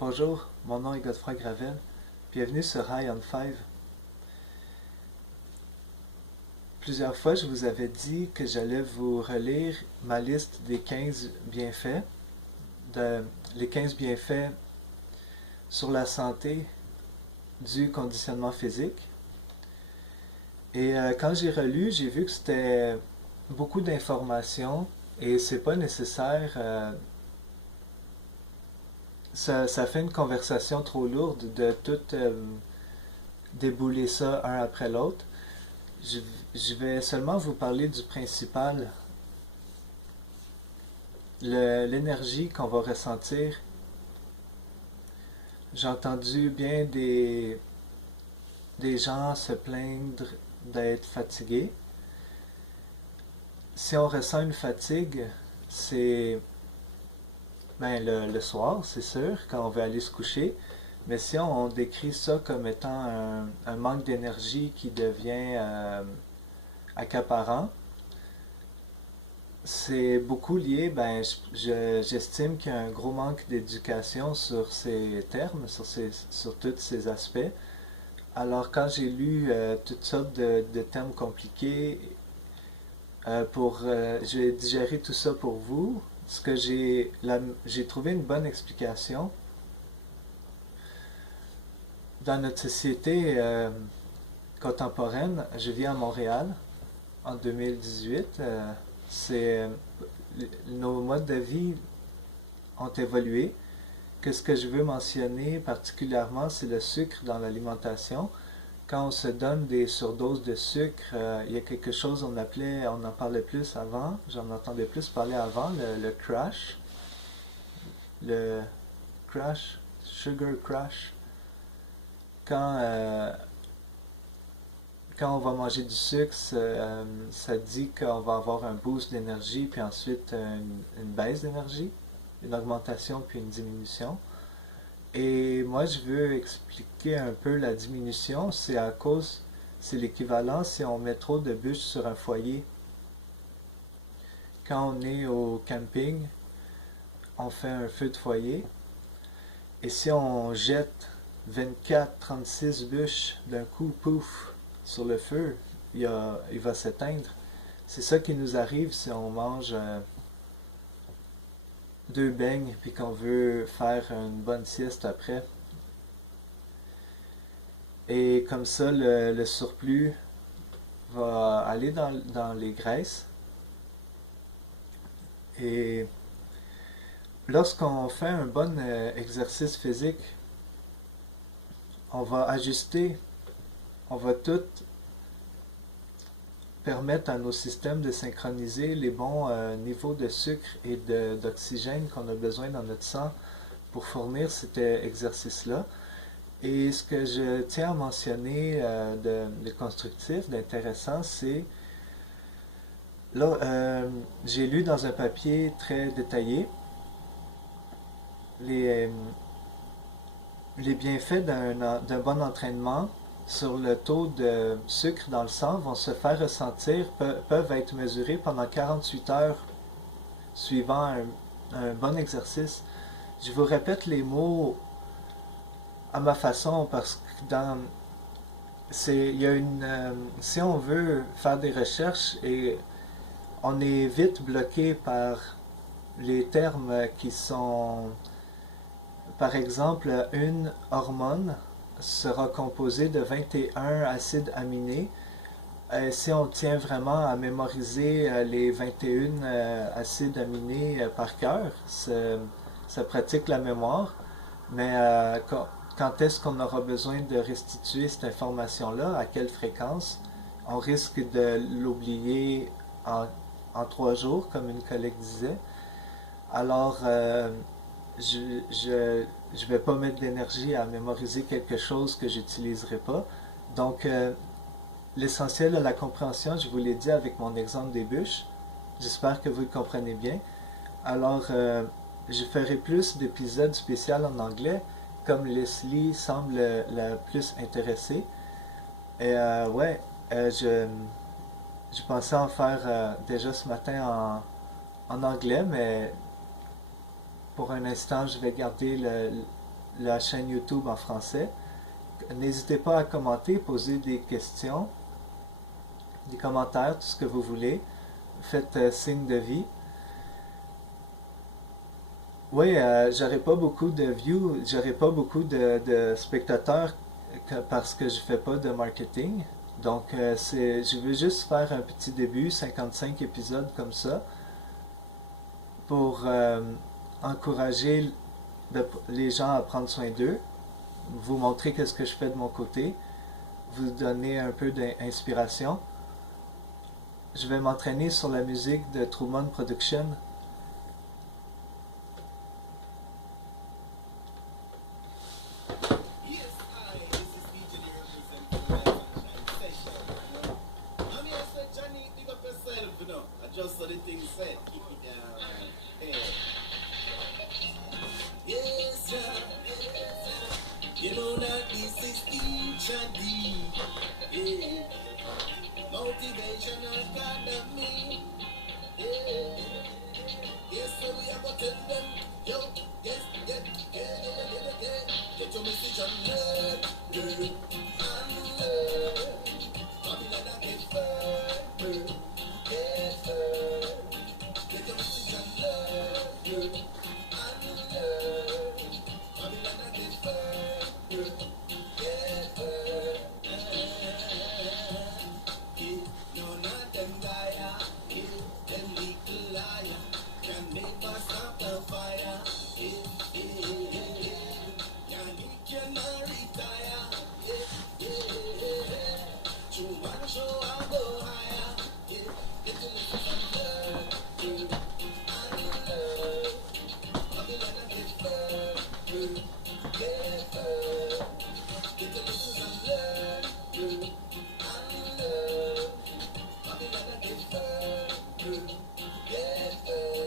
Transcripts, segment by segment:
Bonjour, mon nom est Godefroy Gravel. Bienvenue sur High on Five. Plusieurs fois, je vous avais dit que j'allais vous relire ma liste des 15 bienfaits, les 15 bienfaits sur la santé du conditionnement physique. Et quand j'ai relu, j'ai vu que c'était beaucoup d'informations et c'est pas nécessaire. Ça fait une conversation trop lourde de tout débouler ça un après l'autre. Je, je vais seulement vous parler du principal, l'énergie qu'on va ressentir. J'ai entendu bien des gens se plaindre d'être fatigués. Si on ressent une fatigue, c'est le soir, c'est sûr, quand on veut aller se coucher. Mais si on décrit ça comme étant un manque d'énergie qui devient accaparant, c'est beaucoup lié, j'estime qu'il y a un gros manque d'éducation sur ces termes, sur tous ces aspects. Alors quand j'ai lu toutes sortes de termes compliqués, je vais digérer tout ça pour vous. J'ai trouvé une bonne explication. Dans notre société contemporaine, je vis à Montréal en 2018. C'est, nos modes de vie ont évolué. Que ce que je veux mentionner particulièrement, c'est le sucre dans l'alimentation. Quand on se donne des surdoses de sucre, il y a quelque chose on en parlait plus avant, j'en entendais plus parler avant, le crash, le crash, sugar crash. Quand, euh, Quand on va manger du sucre, ça dit qu'on va avoir un boost d'énergie, puis ensuite une baisse d'énergie, une augmentation puis une diminution. Et moi, je veux expliquer un peu la diminution. C'est l'équivalent si on met trop de bûches sur un foyer. Quand on est au camping, on fait un feu de foyer. Et si on jette 24-36 bûches d'un coup, pouf, sur le feu, il va s'éteindre. C'est ça qui nous arrive si on mange deux beignes puis qu'on veut faire une bonne sieste après. Et comme ça, le surplus va aller dans les graisses. Et lorsqu'on fait un bon exercice physique, on va ajuster, on va tout permettre à nos systèmes de synchroniser les bons niveaux de sucre et d'oxygène qu'on a besoin dans notre sang pour fournir cet exercice-là. Et ce que je tiens à mentionner de constructif, d'intéressant, c'est là, j'ai lu dans un papier très détaillé les, les bienfaits d'un bon entraînement sur le taux de sucre dans le sang vont se faire ressentir, peuvent être mesurés pendant 48 heures suivant un bon exercice. Je vous répète les mots à ma façon parce que il y a si on veut faire des recherches et on est vite bloqué par les termes qui sont, par exemple, une hormone sera composée de 21 acides aminés. Si on tient vraiment à mémoriser les 21 acides aminés par cœur, ça pratique la mémoire. Mais quand est-ce qu'on aura besoin de restituer cette information-là, à quelle fréquence? On risque de l'oublier en 3 jours, comme une collègue disait. Alors, je vais pas mettre d'énergie à mémoriser quelque chose que j'utiliserai pas. Donc, l'essentiel de la compréhension, je vous l'ai dit avec mon exemple des bûches. J'espère que vous le comprenez bien. Alors, je ferai plus d'épisodes spéciaux en anglais, comme Leslie semble la plus intéressée. Et ouais, je pensais en faire déjà ce matin en anglais, mais pour un instant, je vais garder la chaîne YouTube en français. N'hésitez pas à commenter, poser des questions, des commentaires, tout ce que vous voulez. Faites signe de vie. Oui, j'aurais pas beaucoup de views, j'aurais pas beaucoup de spectateurs parce que je fais pas de marketing. Donc, je veux juste faire un petit début, 55 épisodes comme ça, pour encourager les gens à prendre soin d'eux, vous montrer qu'est-ce que je fais de mon côté, vous donner un peu d'inspiration. Je vais m'entraîner sur la musique de Truman Production. Just so the thing said, keep it down. Hey. Yes, sir. You know that this is each and yeah. Motivation Academy. Yeah. Yes, so we are going to tell them, yo, yes, get your message on learn, and learn. Babylon I get firm. Get your message and learn, and learn. Babylon I get firm. Get no, not them Gaia, them little liar. Can never stop the fire. Yannick cannot retire. Too much show I go higher. Get to listen and learn. And learn. Babylon I get firm. Get firm. Get to listen and learn. And learn. Babylon I get firm. Get firm.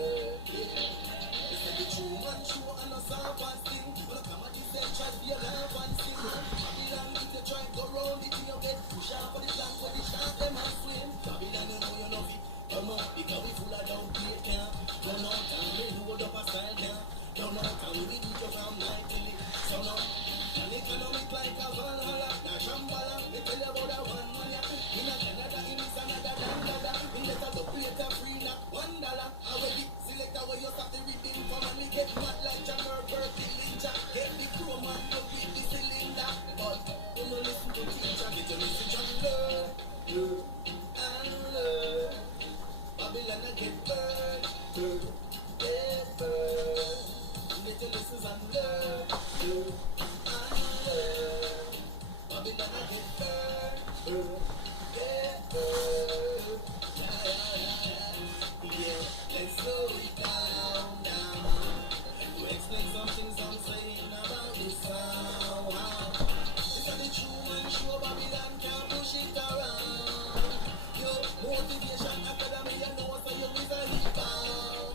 They say the true man true and a soft and sing. But come at this age, try to be a laugh and sing. Babylon, if you try go round it, you get push out for the land where the shark them and swim. Babylon, you know you love it. Come on, because we full of down plate camp. Turn out and we load up a style camp. Turn out and we do it from night till it sun up. And economic like a Valhalla. Now Shambhala, they tell you about a one man. In a Canada, in this another Canada. We let a plate a free now $1. I will be select where you start the reading from and we get mad like Jammer Bertie Ninja. Get the pro man to beat the cylinder. But you know listen to teacher, get your message and learn. And learn. Babylon I get burned. Get burned. Get your lessons and learn. And learn. Babylon I get burned. Get burned. Yeah, let's slow it down now. To explain some things I'm saying about the sound. Because the true man show Babylon can't push it around. Yo, Motivation Academy, you know so you is a rebound.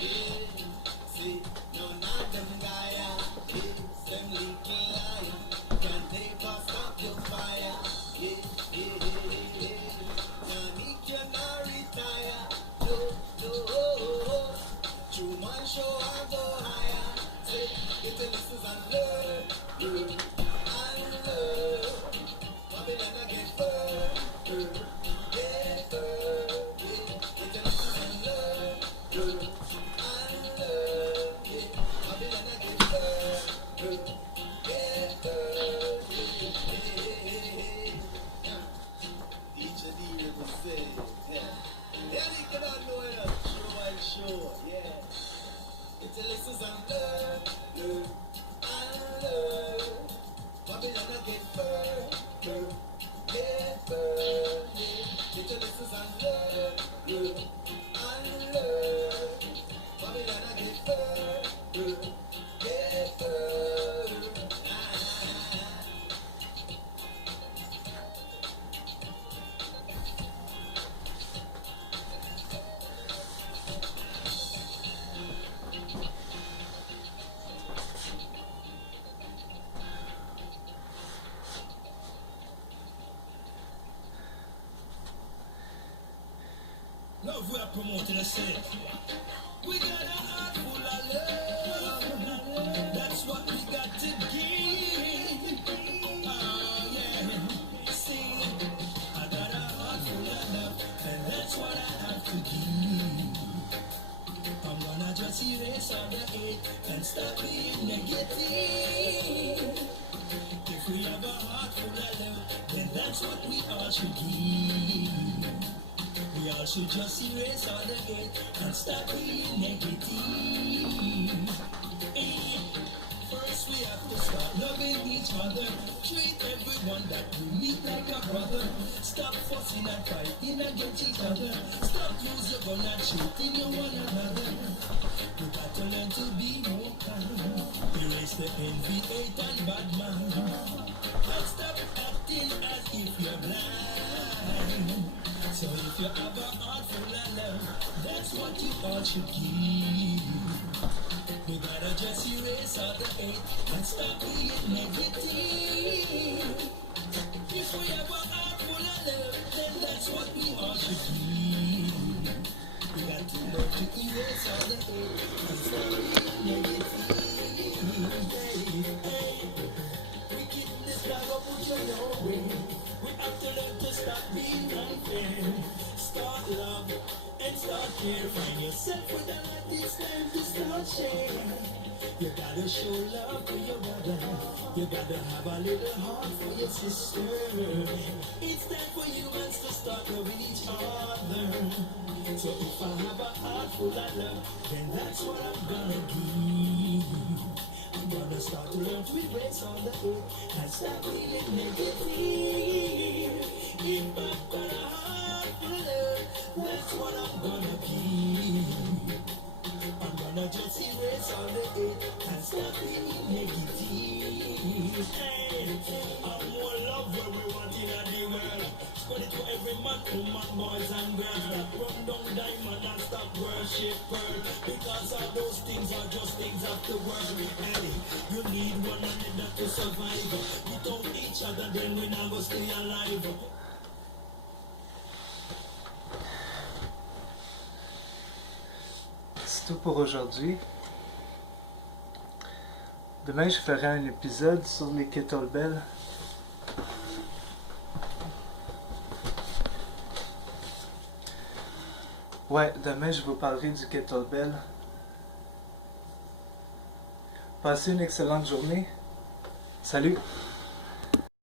Yeah, see, no not them Gaia. It's them little liar. Can never stop your fire. Yeah. Yannick cannot retire. No. True man show I go higher. Say, get the lessons and learn. And learn. Babylon I get firm. Get firm. Get the lessons and learn. And learn. Babylon I get firm. Get firm. Each of these represent. Yeah, you cannot know it. Sure, yeah. Get the lessons and learn. And learn. Babylon I get firm. Get firm. Get the lessons and learn. And learn. Babylon I get firm. Get firm. Love we are promoting a set. We got a heart full of love. That's what and stop being negative. If we have a heart full of love, then that's what we all should give. We all should just erase all the hate and stop being negative. Hey, first we have to start loving each other. Treat everyone that we meet like a brother. Stop fussing and fighting against each other. Stop using your gun and shooting your one another. We got to learn to be more kind. Erase the envy, hate and bad mind. And stop acting as if you're blind. So if you have a heart full of love, that's what you all should give. We gotta just erase all the hate and stop being negative. If we have a heart full of love, then that's what we all should give. We got to learn to erase all the hate and stop being negative. Hey, wickedness gotta put you away. We have to learn to stop being unfair. Start love and start care. Find yourself with a light. It's time to start sharing. You gotta show love to your brother. You gotta have a little heart for your sister. It's time for humans to start loving each other. So if I have a heart full of love, then that's what I'm gonna give. I'm gonna start to learn to erase all the hate and stop being negative. If I've got a heart full of love, that's what I'm gonna give. I'm gonna just erase all the hate and stop being negative. Hey, I'm more love where we want in the world. Spread it to every man, woman, boys and girls. That run down diamond and stop worship pearl. Because all those things are just things of the world. Hey, you need one another to survive. Without each other, then we never stay alive. C'est tout pour aujourd'hui. Demain, je ferai un épisode sur les kettlebells. Ouais, demain, je vous parlerai du kettlebell. Passez une excellente journée. Salut!